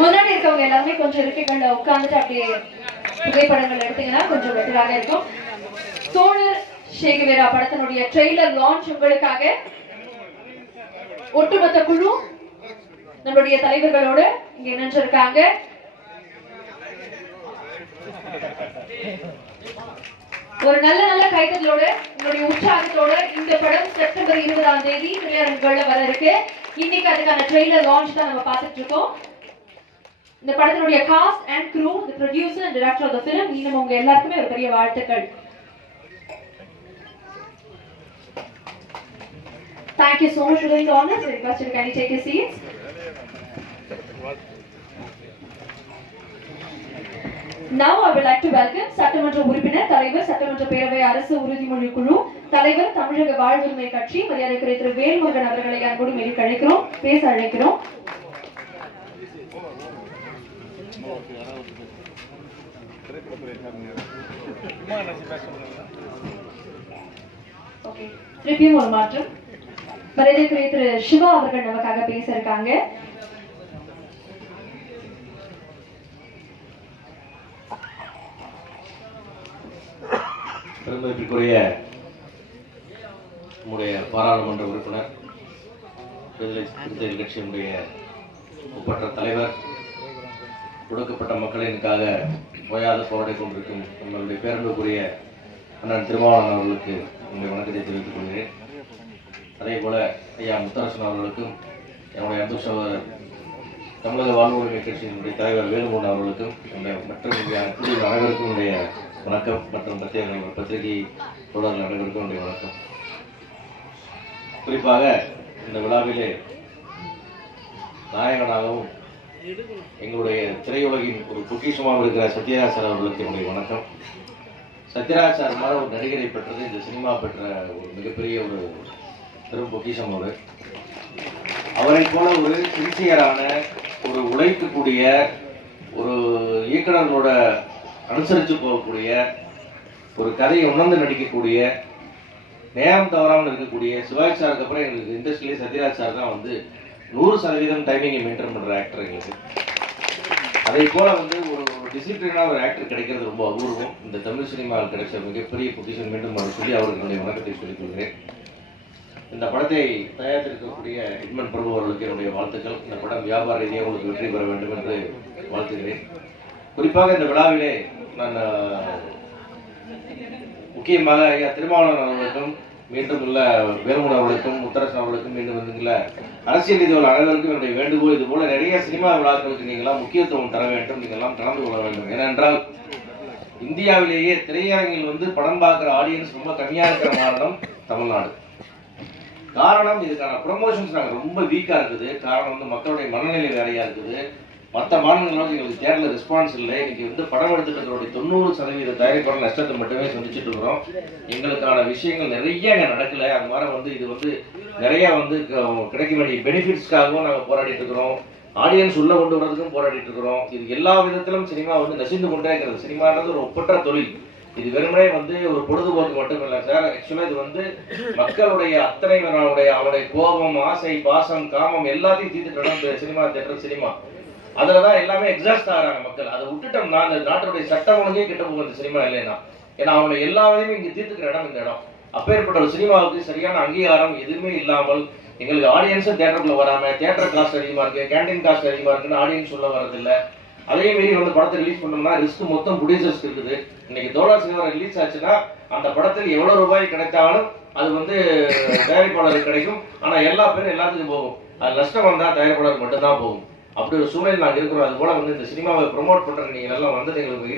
முன்னாடி இருக்கவங்க எல்லாருமே கொஞ்சம் இருக்கைகள்ல உட்கார்ந்துட்டு அப்படியே புகைப்படங்கள் எடுத்தீங்கன்னா கொஞ்சம் பெட்டராக இருக்கும். தோழர் ஷேகுவேரா படத்தினுடைய ட்ரெய்லர் லான்ச் உங்களுக்காக ஒட்டுமொத்த குழு நம்மளுடைய தலைவர்களோடு இங்க இணைஞ்சிருக்காங்க. ஒரு நல்ல நல்ல கைத்தலோட உங்களுடைய உற்சாகத்தோட இந்த படம் செப்டம்பர் 20ஆம் தேதி திரையரங்குகள்ல வர இருக்கு. இன்னைக்கு அதுக்கான ட்ரெய்லர் லான்ச் தான் நம்ம பார்த்துட்டு இருக்கோம். இந்த படத்தினுடைய cast and crew, the producer and director of the film, இன்னும் உங்க எல்லாருக்குமே ஒரு பெரிய வாழ்த்துக்கள். Thank you so much for doing the honors. I request you to kindly take your seats. Now I would like to welcome சட்டமன்ற உறுப்பினர் தலைவர் சட்டமன்ற பேரவை அரசு உறுதிமொழி குழு தலைவர் தமிழக வாழ்வுரிமை கட்சி மரியாதைக்குரிய திரு வேல்முருகன் அவர்களை அன்போடு மேல் அழைக்கிறோம், பேச அழைக்கிறோம். திருப்பியும் ஒரு மாற்றம். மரியாதைக்குரிய திரு சிவா அவர்கள் நமக்காக பேச இருக்காங்க. பெருமதிப்பிற்குரிய நம்முடைய பாராளுமன்ற உறுப்பினர், விடுதலை சிறுத்தைகள் கட்சியினுடைய ஒப்பற்ற தலைவர், ஒடுக்கப்பட்ட மக்களினுக்காக ஓயாது போராடி கொண்டிருக்கும் நம்மளுடைய பேரன்புக்குரிய அண்ணன் திருமாவளவன் அவர்களுக்கு உங்களுடைய வணக்கத்தை தெரிவித்துக் கொள்கிறேன். அதே போல ஐயா முத்தரசன் அவர்களுக்கும், என்னுடைய அன்பு சகோதரர் தமிழக வாழ்வுரிமை கட்சியினுடைய தலைவர் வேலுமூன் அவர்களுக்கும், மற்ற குழுவின் அனைவருக்கும் என்னுடைய வணக்கம். மற்றும் பத்திரிகை தொடர்கள் அனைவருக்கும் என்னுடைய வணக்கம். குறிப்பாக இந்த விழாவிலே நாயகனாகவும் எங்களுடைய திரையுலகின் ஒரு பொக்கிஷமாக இருக்கிற சத்யராஜ் சார் அவர்களுக்கு என்னுடைய வணக்கம். சத்யராஜ் சார் மாதிரி ஒரு நடிகரை பெற்றது இந்த சினிமா பெற்ற ஒரு மிகப்பெரிய ஒரு பெரும் பொக்கிஷம். அவரை போல ஒரு சின்சியரான, ஒரு உழைக்கக்கூடிய, ஒரு இயக்குனரோட அனுசரித்து போகக்கூடிய, ஒரு கதையை உணர்ந்து நடிக்கக்கூடிய, நேரம் தவறாமல் இருக்கக்கூடிய சிவாஜி சாருக்கு அப்புறம் எங்களுக்கு இண்டஸ்ட்ரியிலே சத்யராஜ் சார் தான் 100% டைமிங்கை மெயின்டைன் பண்ணுற ஆக்டர் எங்களுக்கு. அதே போல் ஒரு டிசிப்ளினாக ஒரு ஆக்டர் கிடைக்கிறது ரொம்ப அபூர்வம். இந்த தமிழ் சினிமாவில் கிடைச்ச மிகப்பெரிய பொசிஷன் மீண்டும் சொல்லி அவருக்கு என்னுடைய வணக்கத்தை சொல்லிக் கொள்கிறேன். இந்த படத்தை தயாரித்திருக்கக்கூடிய எட்மண்ட் பிரபு அவர்களுக்கு என்னுடைய வாழ்த்துக்கள். இந்த படம் வியாபார ரீதியாக உங்களுக்கு வெற்றி பெற வேண்டும் என்று வாழ்த்துகிறேன். குறிப்பாக இந்த விழாவிலே நான் முக்கியமாக ஐயா திருமாவளவன் அவர்களுக்கும், மீண்டும் உள்ள வேலுமூன் அவர்களுக்கும், முத்தரசன் அவர்களுக்கும், மீண்டும் இல்லை அரசியல் ரீதியில் அனைவருக்கும் என்னுடைய வேண்டுகோள், இது போல நிறைய சினிமா விழாக்களுக்கு நீங்களாம் முக்கியத்துவம் தர வேண்டும், நீங்கள்லாம் கலந்து கொள்ள வேண்டும். ஏனென்றால் இந்தியாவிலேயே திரையரங்கில் படம் பார்க்குற ஆடியன்ஸ் ரொம்ப கம்மியாக இருக்கிற மாநிலம் தமிழ்நாடு. காரணம், இதுக்கான ப்ரொமோஷன்ஸ் நாங்கள் ரொம்ப வீக்காக இருக்குது. காரணம் மக்களுடைய மனநிலை வேறையாக இருக்குது. மற்ற மாநிலங்களோடு எங்களுக்கு தேர்தல் ரெஸ்பான்ஸ் இல்லை. இன்னைக்கு படம் எடுத்துக்கிறதோடைய 90% தயாரிப்பாளர் நஷ்டத்தை மட்டுமே சந்திச்சுட்டு இருக்கிறோம். எங்களுக்கான விஷயங்கள் நிறைய அங்கே நடக்கலை. அது மாதிரி இது நிறைய கிடைக்க வேண்டிய பெனிஃபிட்ஸ்க்காகவும் நாங்கள் போராடிட்டு இருக்கிறோம். ஆடியன்ஸ் உள்ள கொண்டு வரதுக்கும் போராடிட்டு இருக்கிறோம். இது எல்லா விதத்திலும் சினிமா நசிந்து கொண்டே இருக்கிறது. சினிமான்றது ஒரு ஒப்பற்ற தொழில். இது வெறுமனே ஒரு பொழுதுபோக்கு மட்டும் இல்லை சார். ஆக்சுவலாக இது மக்களுடைய அத்தனை அவருடைய கோபம், ஆசை, பாசம், காமம் எல்லாத்தையும் தீர்த்துட்டு சினிமா தேட்டர் சினிமா அதுலதான் எல்லாமே எக்ஸாஸ்ட் ஆகிறாங்க மக்கள். அதை விட்டுட்டோம்னா இந்த நாட்டுடைய சட்டம் ஒழுங்கே கிட்ட போகுது சினிமா இல்லைன்னா. ஏன்னா அவங்க எல்லா வரையுமே இங்க தீர்த்துக்கிற இடம் இந்த இடம். அப்பேற்பட்ட ஒரு சினிமாவுக்கு சரியான அங்கீகாரம் எதுவுமே இல்லாமல் எங்களுக்கு ஆடியன்ஸும் தேட்டருக்குள்ள வராம, தேட்டர் காஸ்ட் அதிகமா இருக்கு, கேண்டீன் காஸ்ட் அதிகமா இருக்குன்னு ஆடியன்ஸ் உள்ள வரதில்லை. அதே மாரி படத்தை ரிலீஸ் பண்ணோம்னா ரிஸ்க் மொத்தம் ப்ரொடியூசர்ஸ்க்கு இருக்குது. இன்னைக்கு தோழர் சிவரம் ரிலீஸ் ஆச்சுன்னா அந்த படத்தில் எவ்வளவு ரூபாய் கிடைச்சாலும் அது தயாரிப்பாளருக்கு கிடைக்கும். ஆனா எல்லா பேரும் எல்லாத்துக்கும் போகும். அது நஷ்டம் வந்தா தயாரிப்பாளருக்கு மட்டும்தான் போகும். அப்படி ஒரு சூழ்நிலை நாங்கள் இருக்கிறோம். அது போல இந்த சினிமாவை ப்ரொமோட் பண்ற நீங்க எல்லாம் எங்களுக்கு